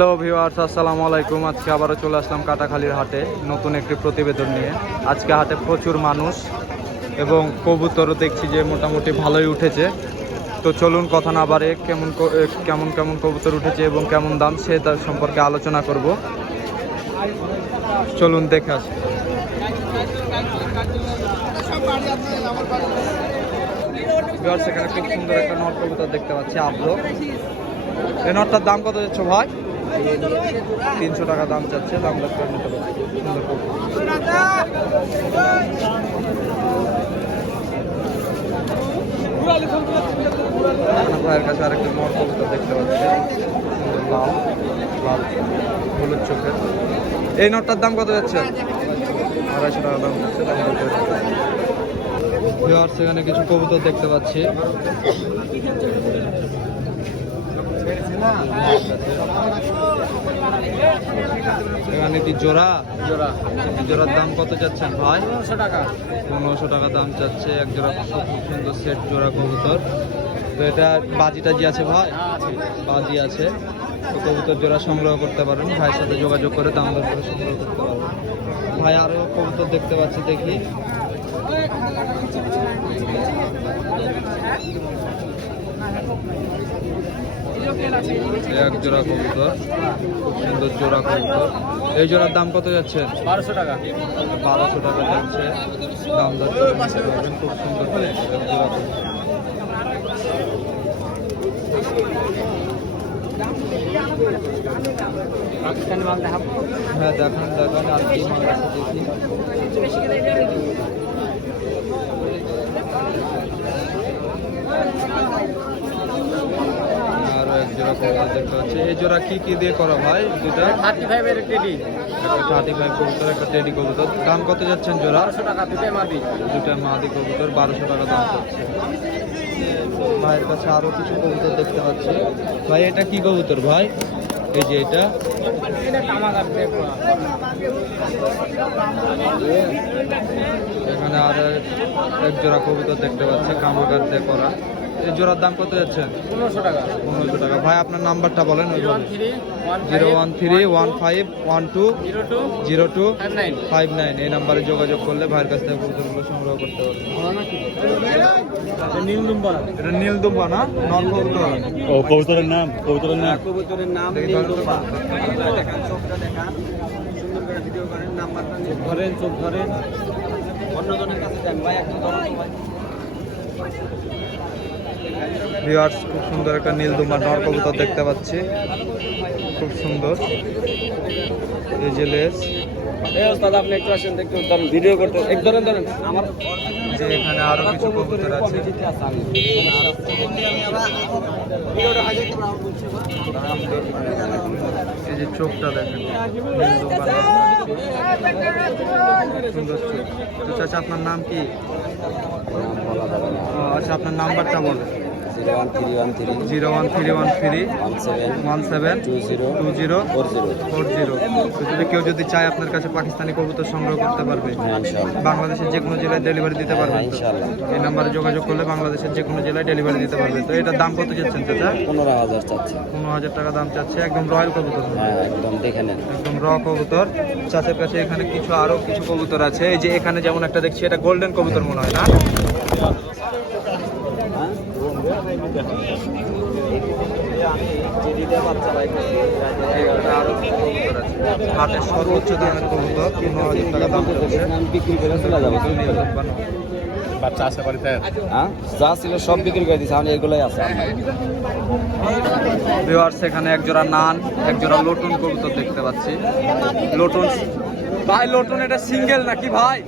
Hello viewers, আসসালামু আলাইকুম। আজকে আবারও চলে আসলাম কাটাখালীর হাটে নতুন একটি প্রতিবেদন নিয়ে। আজকে হাটে প্রচুর মানুষ এবং কবুতরও দেখছি যে মোটামুটি ভালোই উঠেছে। তো চলুন কথা না বাড়ে কেমন কেমন কেমন কবুতর উঠেছে এবং কেমন দাম সে তার সম্পর্কে আলোচনা করব। চলুন দেখে আসি। এখানে খুব সুন্দর একটা নট কবুতর দেখতে পাচ্ছি আব্রো এই নটটার দাম কত যাচ্ছে ভাই? তিনশো টাকা দাম চাচ্ছে দাম নিতে ভাইয়ের কাছে আরেকটা নট কবুতর দেখতে পাচ্ছি। লাল লাল হলুদ চোখের। এই নটটার দাম কত যাচ্ছে? আড়াইশো টাকা দাম যাচ্ছে দাম এখানে কিছু কবুতর দেখতে পাচ্ছি। এখানে কি জোড়া। জোড়া জোড়ার দাম কত চাচ্ছেন ভাই? পনেরোশো টাকা। পনেরোশো টাকা দাম চাচ্ছে এক জোড়া খুব সুন্দর সেট জোড়া কবুতর। তো এটা বাজি টাজি আছে ভাই? হ্যাঁ, বাজি আছে। তো কবুতর জোড়া সংগ্রহ করতে পারেন। ভাইয়ের সাথে যোগাযোগ করে দাম দর করে সংগ্রহ করতে পারেন ভাই আরও কবুতর দেখতে পাচ্ছি দেখি। এক জোড়া কবুতর সুন্দর জোড়া কবুতর। এই জোড়ার দাম কত যাচ্ছে? বারোশো টাকা। বারোশো টাকা যাচ্ছে। দাম পারবেন। খুব সুন্দর করে জোড়া হ্যাঁ দেখান দেখান আর কি মাল আছে দেখি। আরও এক জোড়া কবুতর দেখতে পাচ্ছি। এই জোড়া কি কি দিয়ে করা ভাই? দুটা থার্টি ফাইভের টেডি থার্টি ফাইভ কবুতর একটা টেডি কবুতর। দাম কত যাচ্ছেন জোড়া? বারোশো টাকা দুটাই মাদি। দুটা মাদি কবুতর বারোশো টাকা দাম যাচ্ছে। ভাইয়ের কাছে আরও কিছু কবুতর দেখতে পাচ্ছি। ভাই এটা কি কবুতর ভাই? এই যে এটা। এখানে আর এক জোড়া কবুতর দেখতে পাচ্ছি কামাগার দিয়ে করা। এই জোড়ার দাম কত যাচ্ছেন পনেরোশো টাকা। পনেরোশো টাকা। ভাই আপনার নাম্বারটা বলেন ওইভাবে zero one three one five one two zero two zero two five nine. এই নাম্বারে যোগাযোগ করলে ভাইয়ের কাছ থেকে কবুতরগুলো সংগ্রহ করতে পারবেন। নীল দুম্বা এটা নীল দুম্বা না? নন কবুতর। ও কবুতরের নাম কবুতরের নাম। কবুতরের নাম। দেখান চোখটা দেখান। সুন্দর করে ভিডিও করেন নাম্বারটা ধরেন চোখ ধরেন। ভিউয়ার্স খুব সুন্দর একটা নীল দুম্বা নর কবুতর দেখতে পাচ্ছি। খুব সুন্দর। এই যে লেস আপনি একটু আসেন একটু ভিডিও করতে। এক ধরেন ধরেন। আমার যে এখানে আরও কিছু কবুতর আছে। এই যে চোখটা দেখেন, সুন্দর চোখ। আপনার নাম কি? আচ্ছা আপনার নাম্বারটা বলেন। One three one three zero one three one three one seven one seven two zero two zero four zero four zero যদি কেউ যদি চায় আপনার কাছে পাকিস্তানি কবুতর সংগ্রহ করতে পারবে হ্যাঁ বাংলাদেশের যে কোনো জেলায় ডেলিভারি দিতে পারবেন হ্যাঁ এই নাম্বারে যোগাযোগ করলে বাংলাদেশের যে কোনো জেলায় ডেলিভারি দিতে পারবে তো? এটার দাম কত যাচ্ছেন চাচা? পনেরো হাজার চাচ্ছি। পনেরো হাজার টাকা দাম চাচ্ছে একদম রয়্যাল কবুতর। হ্যাঁ একদম দেখে নেন। একদম র কবুতর। চাষের কাছে এখানে কিছু আরও কিছু কবুতর আছে। এই যে এখানে যেমন একটা দেখছি এটা গোল্ডেন কবুতর মনে হয় না এখানে আরও কিছু কবুতর আছে হাটের সর্বোচ্চ দামের কবুতর পনেরো হাজার টাকা দাম চাচ্ছে বিক্রি করে চলে যাব বাচ্চা আছে বাড়িতে? হ্যাঁ? যা ছিল সব বিক্রি করে দিচ্ছে আমি এগুলোই আছে। ভিউয়ার্স এখানে এক জোড়া নান এক জোড়া লোটন কবুতর দেখতে পাচ্ছি। লোটন ভাই লোটন এটা সিঙ্গেল নাকি ভাই?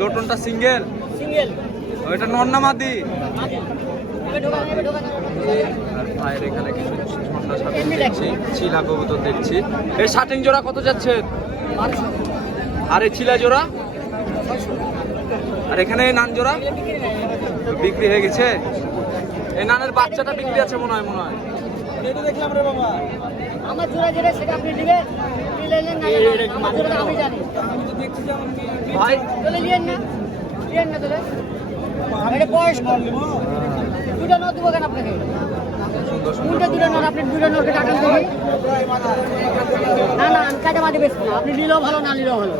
লোটনটা সিঙ্গেল এটা নন্নামাদি আর ভাইয়ের এখানে কিছু ঝর্ণা শাটিং দেখছি চিলা কবুতর দেখছি। এই শাটিং জোড়া কত যাচ্ছে? আর এই চিলা জোড়া? আর এখানে নান জোড়া? বিক্রি হয়ে গেছে? এই নানের বাচ্চাটা বিক্রি আছে মনে হয় মনে হয়। আমার জোড়া যেটা সেটা আপনি ভাই। নিয়েন না। নিয়েন না এটা বয়স দুটা ন দেবো কেন আপনাকে? সুন্দর সুন্দর উল্টে আপনি দুটো নোটে কাটান দেখি না না, আমি কাটা মাটি বেচবো না। আপনি নিলেও ভালো, না নিলেও ভালো।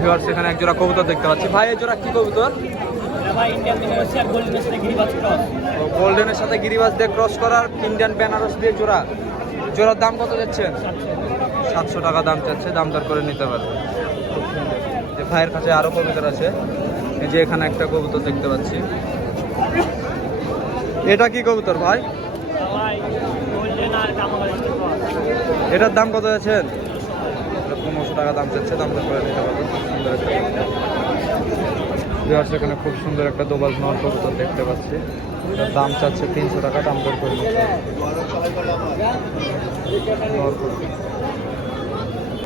ভিউয়ার্স এখানে এক জোড়া কবুতর দেখতে পাচ্ছি। ভাই, এই কি কবুতর? গোল্ডেনের সাথে গিরিবাজ দিয়ে ক্রস করার ইন্ডিয়ান বেনারস দিয়ে জোড়া। জোড়ার দাম কত যাচ্ছে? সাতশো টাকা দাম চাচ্ছে, দাম দর করে নিতে পারবে। যে ভাইয়ের কাছে আরও কবুতর আছে। এই যে এখানে একটা কবুতর দেখতে পাচ্ছি। এটা কি কবুতর ভাই? এটার দাম কত যাচ্ছেন? পনেরোশো টাকা দাম চাচ্ছে দাম করে নিতে পারবে। সুন্দর একটা এখানে খুব সুন্দর একটা দোবাল নর কবুতর দেখতে পাচ্ছি। এটার দাম চাচ্ছে তিনশো টাকা, দাম করে নিতে।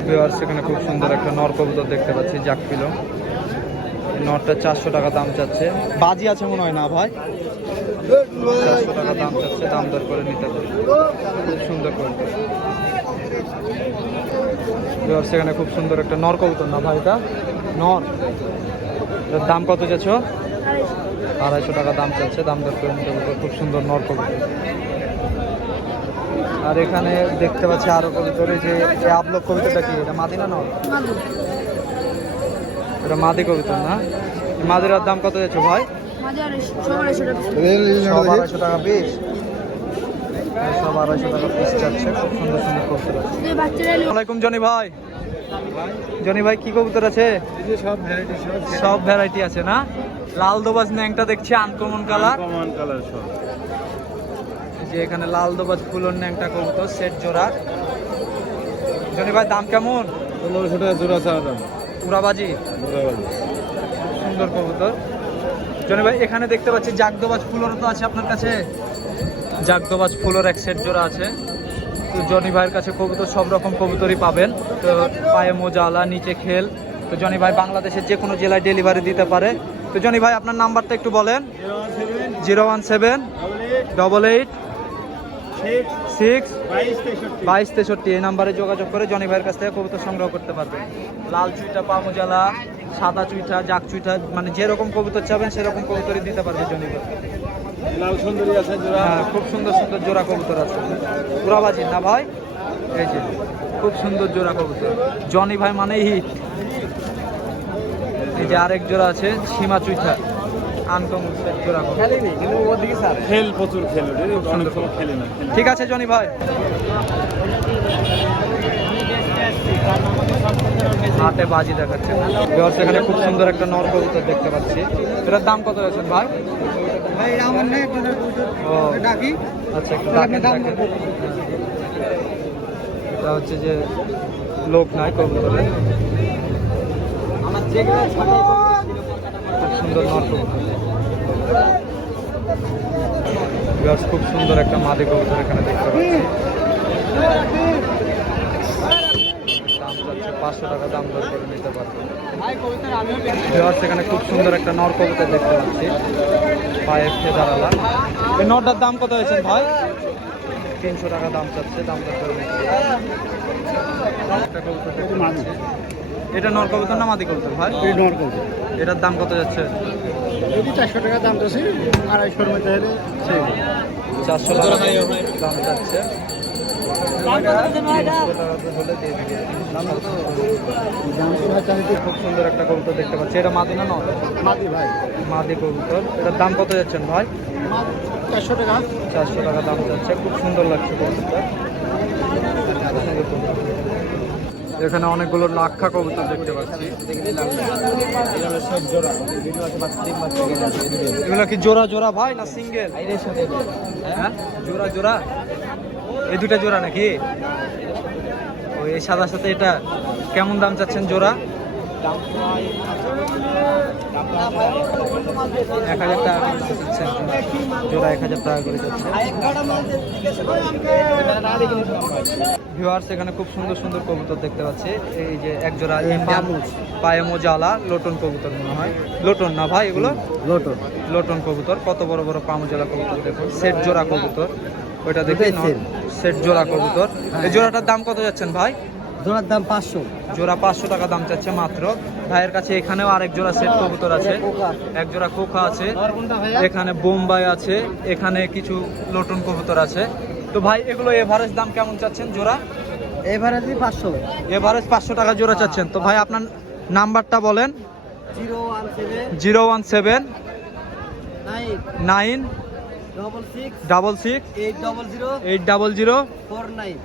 ভিউয়ার্স এখানে খুব সুন্দর একটা নর কবুতর দেখতে পাচ্ছি জাক কিলো নরটা চারশো টাকা দাম চাচ্ছে। বাজি আছে মনে হয় না ভাই? চারশো টাকা দাম চাচ্ছে দাম দর করে নিতে পারবে খুব সুন্দর কবুতর। ভিউয়ার্স এখানে খুব সুন্দর একটা নর কবুতর না ভাই এটা? নর। দাম কত যাচ্ছ আড়াইশো টাকা দাম চাচ্ছে দাম দর করে নিতে খুব সুন্দর নর কবুতর। আর এখানে দেখতে পাচ্ছি আরও কবুতর যে এই আপলোক কবিতাটা কি? এটা মাদিনা নর? এটা মাদি কবিতা না? মাদিরার দাম কত যাচ্ছে ভাই? আড়াইশো টাকা পিস সব আড়াইশো টাকা পিস খুব সুন্দর সুন্দর আসসালামাইকুম জনি ভাই। জনি ভাই কি কবুতর আছে? সব ভ্যারাইটি সব সব ভ্যারাইটি আছে না? লাল দোবাজ ন্যাংটা দেখছি আনকমন কালার কালার সব। যে এখানে লাল দোবাজ ফুলন ন্যাংটা কবুতর সেট জোড়া। জনি ভাই দাম কেমন? পনেরোশো টাকা জোড়া চাওয়া দাম। উড়াবাজি সুন্দর কবুতর। জনি ভাই এখানে দেখতে পাচ্ছি জাগদোবাজ ফুলেরও তো আছে আপনার কাছে? জাগদোবাজ ফুলের এক সেট জোড়া আছে। তো জনি ভাইয়ের কাছে কবুতর সব রকম কবুতরই পাবেন। তো পায়ে মোজালা নিচে খেল। তো জনি ভাই বাংলাদেশের যে কোনো জেলায় ডেলিভারি দিতে পারে। তো জনি ভাই আপনার নাম্বারটা একটু বলেন। Zero one seven. Double eight six বাইশ তেষট্টি। এই নাম্বারে যোগাযোগ করে জনি ভাইয়ের কাছ থেকে কবুতর সংগ্রহ করতে পারবেন লাল চুইটা পামুজালা সাদা চুইটা জাক চুইটা মানে যেরকম কবুতর চাবেন সেরকম কবুতরই দিতে পারবে জনি ভাই। লাল সুন্দরী আছে জোড়া। হ্যাঁ খুব সুন্দর সুন্দর জোড়া কবুতর আছে। পুরাবাজি না ভাই। এই যে খুব সুন্দর জোড়া কবুতর। জনি ভাই মানেই হিট এই যে আরেক জোড়া আছে সীমা চুইটা খেল প্রচুর খেল অনেক সময় খেলে না ঠিক আছে জনি ভাই। হাতে বাজি দেখাচ্ছে। এখানে খুব সুন্দর একটা নর কবুতর দেখতে পাচ্ছি। এটার দাম কত আছে ভাই? ও আচ্ছা এটা হচ্ছে যে লোক নাই কবুতরে। আমার সুন্দর খুব সুন্দর একটা মাদি কবুতর এখানে দেখতে পাচ্ছি। পাঁচশো টাকা, দাম দর করে নিতে পারবে। ভাই কবিতা আমিও ভিউয়ার্স এখানে খুব সুন্দর একটা নর কবুতর দেখতে পাচ্ছি। পায়ে ফেদারালা এই নটার দাম কত হয়েছে ভাই? তিনশো টাকা দাম চাচ্ছে দাম কবুতর। এটা নর কবুতর না মাদি কবুতর ভাই? এটার দাম কত যাচ্ছে? যদি চারশো টাকা দাম তো আড়াইশোর মধ্যে হলে চারশো টাকা দাম যাচ্ছে খুব সুন্দর একটা কবুতর দেখতে পাচ্ছি। এটা মাদি না মাদি ভাই। মাদি কবুতর। এটার দাম কত যাচ্ছেন ভাই? চারশো টাকা। চারশো টাকা দাম যাচ্ছে। খুব সুন্দর লাগছে কবুতরটা। কবুতর। এখানে অনেকগুলো নাক্ষা কবুতর দেখতে পাচ্ছি। এগুলো কি জোড়া জোড়া ভাই না সিঙ্গেল? হ্যাঁ? জোড়া জোড়া? এই দুটা জোড়া নাকি? ওই এই সাদা সাথে এটা কেমন দাম চাচ্ছেন জোড়া? এক হাজার টাকা জোড়া এক হাজার টাকা করে যাচ্ছে। ভিউয়ার্স এখানে খুব সুন্দর সুন্দর কবুতর দেখতে পাচ্ছি। এই যে এক জোড়া পায়ে মোজালা লোটন কবুতর মনে হয়। লোটন না ভাই এগুলো? লোটন। লোটন কবুতর। কত বড় বড় পামোজালা কবুতর দেখুন। সেট জোড়া কবুতর। ওইটা দেখে। সেট জোড়া কবুতর। এই জোড়াটার দাম কত যাচ্ছেন ভাই? জোড়ার দাম পাঁচশো। জোড়া পাঁচশো টাকা দাম চাচ্ছে মাত্র। ভাইয়ের কাছে এখানেও আরেক জোড়া সেট কবুতর আছে। এক জোড়া কোকা আছে। এখানে বোম্বাই আছে এখানে কিছু লটন কবুতর আছে। তো ভাই এগুলো এভারেজ দাম কেমন চাচ্ছেন জোড়া? এভারেজই পাঁচশো। এভারেজ পাঁচশো টাকা জোড়া চাচ্ছেন। তো ভাই আপনার নাম্বারটা বলেন। Zero one seven zero one seven nine. Nine double six eight double zero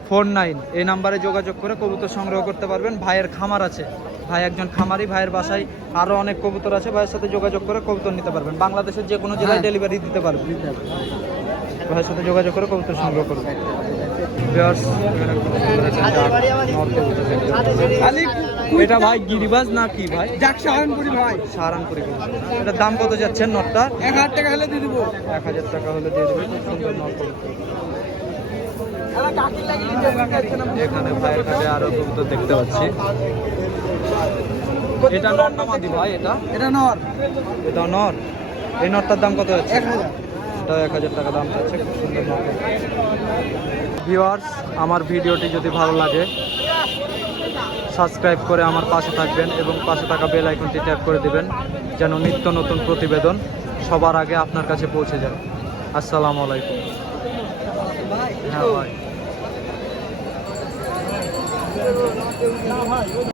four nine এই নাম্বারে যোগাযোগ করে কবুতর সংগ্রহ করতে পারবেন। ভাইয়ের খামার আছে। ভাই একজন খামারি ভাইয়ের বাসায় আরও অনেক কবুতর আছে। ভাইয়ের সাথে যোগাযোগ করে কবুতর নিতে পারবেন। বাংলাদেশের যে কোনো জেলায় হ্যাঁ। ডেলিভারি দিতে পারবেন। ভাইয়ের সাথে যোগাযোগ করে কবুতর সংগ্রহ করবেন এটা ভাই গিরিবাজ না কি ভাই? যাক সাহারানপুরি ভাই। সাহারানপুরি এটার দাম কত যাচ্ছেন নটটা? এক হাজার টাকা হলে দিয়ে দিবো। এক হাজার টাকা হলে দিয়ে খুব সুন্দর কবুতর এখানে ভাইয়ের কাছে আরও কবুতর দেখতে পাচ্ছি। এটা নর না মাদি ভাই এটা? এটা নর। এটা নর? এই নরটার দাম কত হচ্ছে এক হাজার। এটা এক হাজার টাকা দাম চাচ্ছে খুব সুন্দর নর ভিউয়ার্স আমার ভিডিওটি যদি ভালো লাগে সাবস্ক্রাইব করে আমার পাশে থাকবেন এবং পাশে থাকা বেল আইকনটি ট্যাপ করে দিবেন যেন নিত্য নতুন প্রতিবেদন সবার আগে আপনার কাছে পৌঁছে যায়। আসসালামু আলাইকুম। হ্যাঁ ভাই।